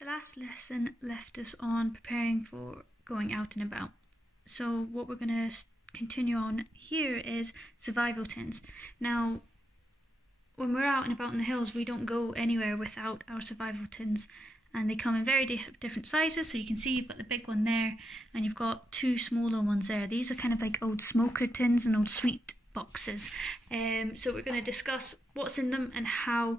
The last lesson left us on preparing for going out and about. So what we're going to continue on here is survival tins. Now, when we're out and about in the hills, we don't go anywhere without our survival tins. And they come in very different sizes. So you can see you've got the big one there and you've got two smaller ones there. These are kind of like old smoker tins and old sweet boxes. So we're going to discuss what's in them and how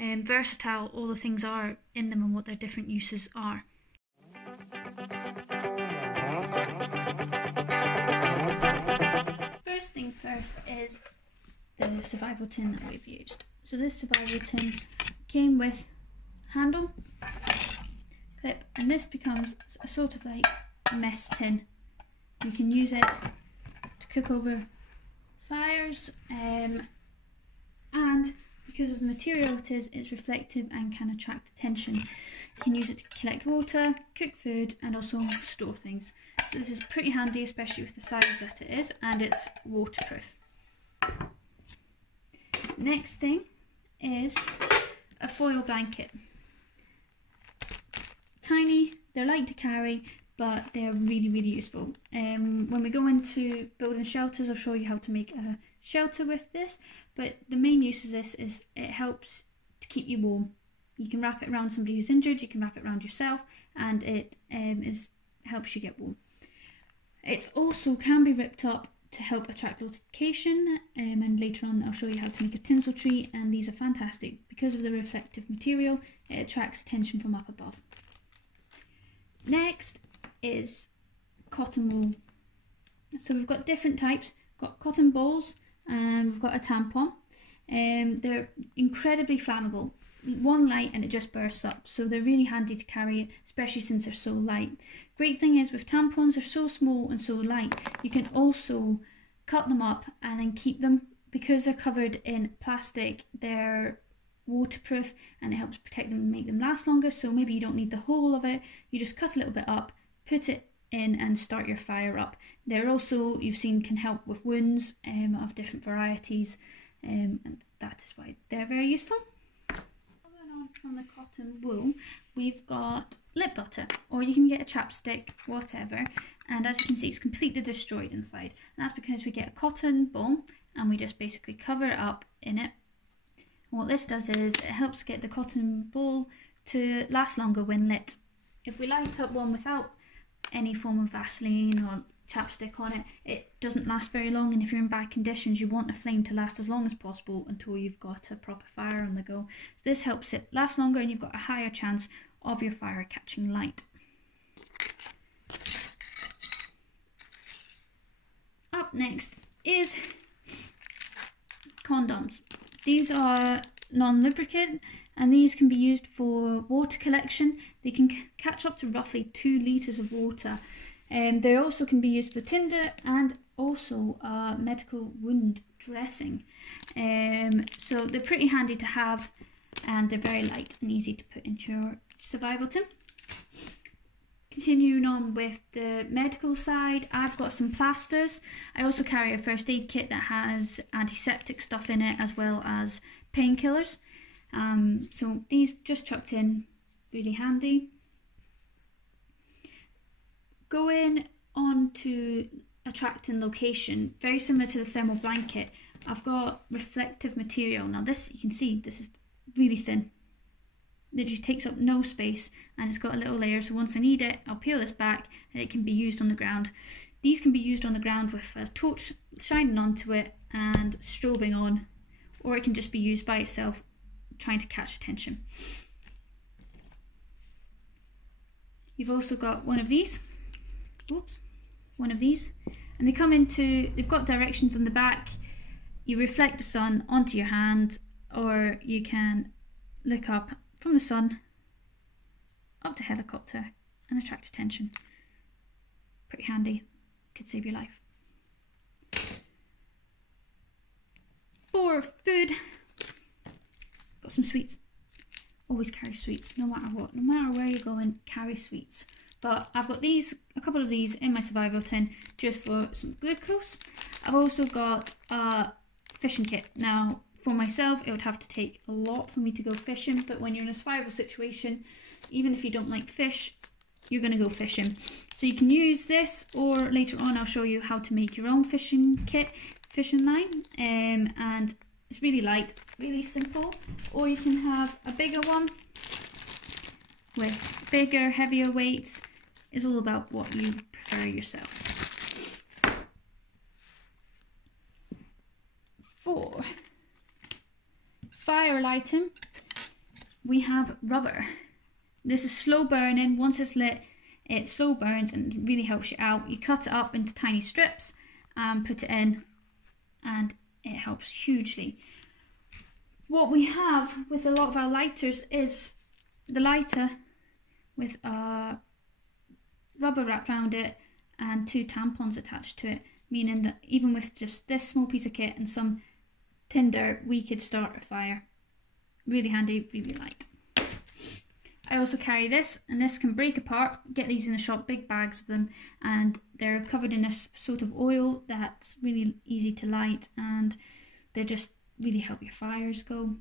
versatile all the things are in them and what their different uses are. First thing first is the survival tin that we've used. So this survival tin came with handle, clip, and this becomes a sort of like mess tin. You can use it to cook over fires, and because of the material it is, it's reflective and can attract attention. You can use it to collect water, cook food, and also store things. So this is pretty handy, especially with the size that it is, and it's waterproof. Next thing is a foil blanket. Tiny, they're light to carry, but they're really, really useful. When we go into building shelters, I'll show you how to make a shelter with this, but the main use of this is it helps to keep you warm. You can wrap it around somebody who's injured, you can wrap it around yourself, and it helps you get warm. It also can be ripped up to help attract location, and later on I'll show you how to make a tinsel tree, and these are fantastic. Because of the reflective material, it attracts attention from up above. Next is cotton wool. So we've got different types. We've got cotton balls and we've got a tampon. They're incredibly flammable. One light and it just bursts up, so they're really handy to carry, especially since they're so light. Great thing is with tampons, they're so small and so light, you can also cut them up and then keep them. Because they're covered in plastic, they're waterproof and it helps protect them and make them last longer. So maybe you don't need the whole of it, you just cut a little bit up, put it in and start your fire up. They're also, you've seen, can help with wounds of different varieties, and that is why they're very useful. Following on from the cotton wool, we've got lip butter, or you can get a chapstick, whatever, and as you can see it's completely destroyed inside, and that's because we get a cotton ball and we just basically cover it up in it. And what this does is it helps get the cotton ball to last longer when lit. If we light up one without any form of Vaseline or chapstick on it, it doesn't last very long, and if you're in bad conditions you want a flame to last as long as possible until you've got a proper fire on the go. So this helps it last longer and you've got a higher chance of your fire catching light. Up next is condoms. These are non-lubricant and these can be used for water collection. They can catch up to roughly 2 litres of water. They also can be used for tinder and also medical wound dressing. So they're pretty handy to have and they're very light and easy to put into your survival tin. Continuing on with the medical side, I've got some plasters. I also carry a first aid kit that has antiseptic stuff in it as well as painkillers. So these just chucked in, really handy. Going on to attracting location, very similar to the thermal blanket, I've got reflective material. Now this, you can see, this is really thin. It just takes up no space and it's got a little layer, so once I need it I'll peel this back and it can be used on the ground. These can be used on the ground with a torch shining onto it and strobing on, or it can just be used by itself trying to catch attention. You've also got one of these, and they come into, they've got directions on the back. You reflect the sun onto your hand, or you can look up from the sun up to helicopter and attract attention. Pretty handy, could save your life. For food, got some sweets. Always carry sweets, no matter what, no matter where you're going, carry sweets. But I've got these, a couple of these in my survival tin just for some glucose. I've also got a fishing kit. Now For myself, it would have to take a lot for me to go fishing, but when you're in a survival situation, even if you don't like fish, you're going to go fishing. So you can use this, or later on I'll show you how to make your own fishing kit, fishing line, and it's really light, really simple. Or you can have a bigger one with bigger, heavier weights. It's all about what you prefer yourself. For fire lighting, we have rubber. This is slow burning. Once it's lit, it slow burns and really helps you out. You cut it up into tiny strips and put it in, and it helps hugely. What we have with a lot of our lighters is the lighter with a rubber wrapped around it and 2 tampons attached to it, meaning that even with just this small piece of kit and some tinder, we could start a fire. Really handy, really light. I also carry this, and this can break apart. Get these in the shop, big bags of them, and they're covered in this sort of oil that's really easy to light, and they just really help your fires go.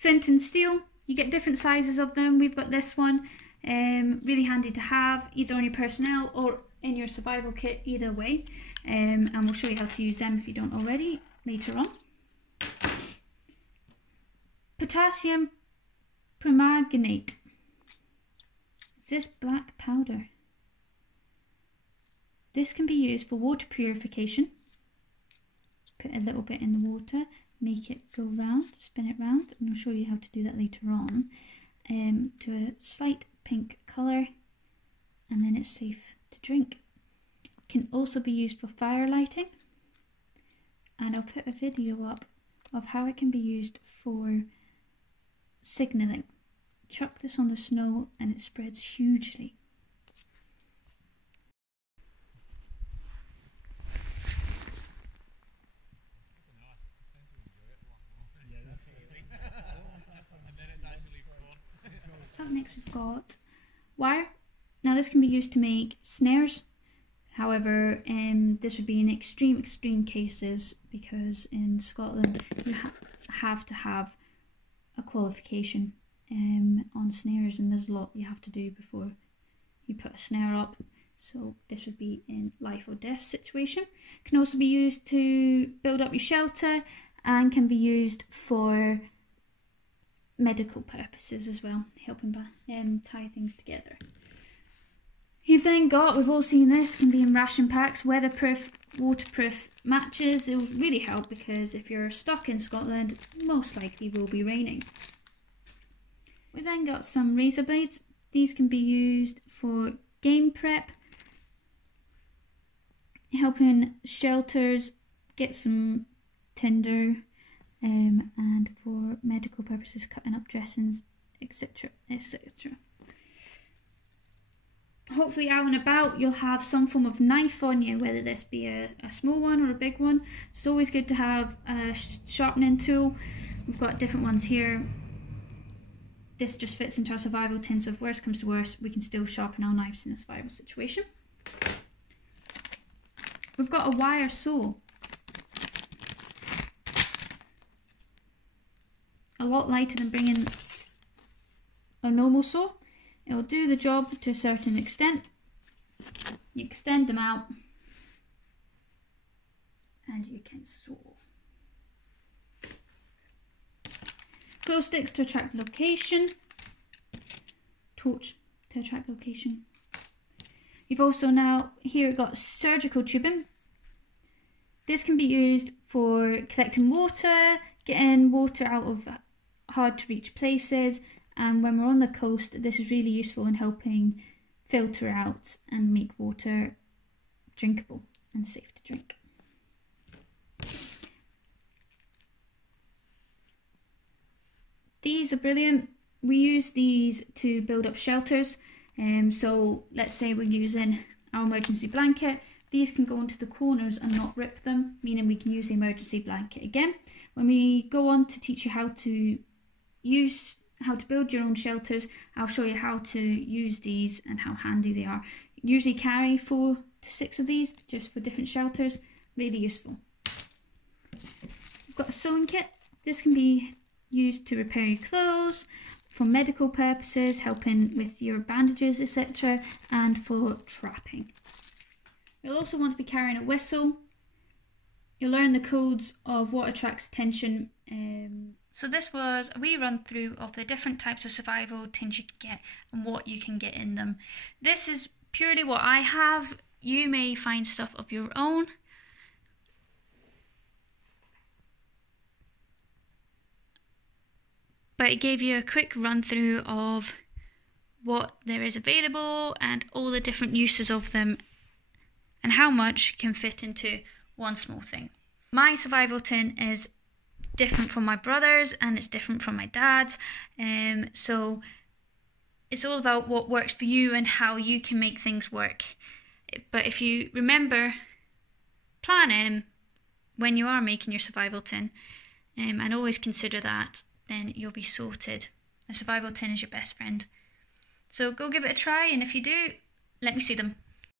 Flint and steel, you get different sizes of them. We've got this one, really handy to have either on your personnel or in your survival kit, either way, and we'll show you how to use them if you don't already later on. Potassium permanganate. It's this black powder. This can be used for water purification. Put a little bit in the water, make it go round, spin it round, and I'll show you how to do that later on, to a slight pink colour, and then it's safe to drink. Can also be used for fire lighting, and I'll put a video up of how it can be used for signalling. Chuck this on the snow and it spreads hugely. Up next we've got wire. Now this can be used to make snares. However, this would be in extreme cases, because in Scotland you have to have a qualification on snares, and there's a lot you have to do before you put a snare up. So this would be in life or death situation. Can also be used to build up your shelter, and can be used for medical purposes as well, helping tie things together. You've then got, we've all seen this, can be in ration packs, weatherproof, waterproof matches. It will really help, because if you're stuck in Scotland, most likely will be raining. We've then got some razor blades. These can be used for game prep, helping shelters get some tinder, and for medical purposes, cutting up dressings, etc, etc. Hopefully out and about you'll have some form of knife on you, whether this be a small one or a big one. It's always good to have a sharpening tool. We've got different ones here. This just fits into our survival tin, so if worst comes to worst, we can still sharpen our knives in a survival situation. We've got a wire saw. A lot lighter than bringing a normal saw. It will do the job to a certain extent. You extend them out and you can saw. Glow sticks to attract location. Torch to attract location. You've also now here got surgical tubing. This can be used for collecting water, getting water out of hard to reach places, and when we're on the coast, this is really useful in helping filter out and make water drinkable and safe to drink. These are brilliant. We use these to build up shelters. So let's say we're using our emergency blanket. These can go into the corners and not rip them, meaning we can use the emergency blanket again. When we go on to teach you how to build your own shelters, I'll show you how to use these and how handy they are. Usually carry 4 to 6 of these just for different shelters. Really useful. got a sewing kit. This can be used to repair your clothes, for medical purposes, helping with your bandages, etc., and for trapping. You'll also want to be carrying a whistle. You'll learn the codes of what attracts attention. So this was a wee run through of the different types of survival tins you can get and what you can get in them. This is purely what I have. You may find stuff of your own. But it gave you a quick run through of what there is available and all the different uses of them and how much can fit into one small thing. My survival tin is different from my brother's and it's different from my dad's, so it's all about what works for you and how you can make things work. But if you remember, plan when you are making your survival tin, and always consider that, then you'll be sorted. A survival tin is your best friend. So go give it a try, and if you do, let me see them.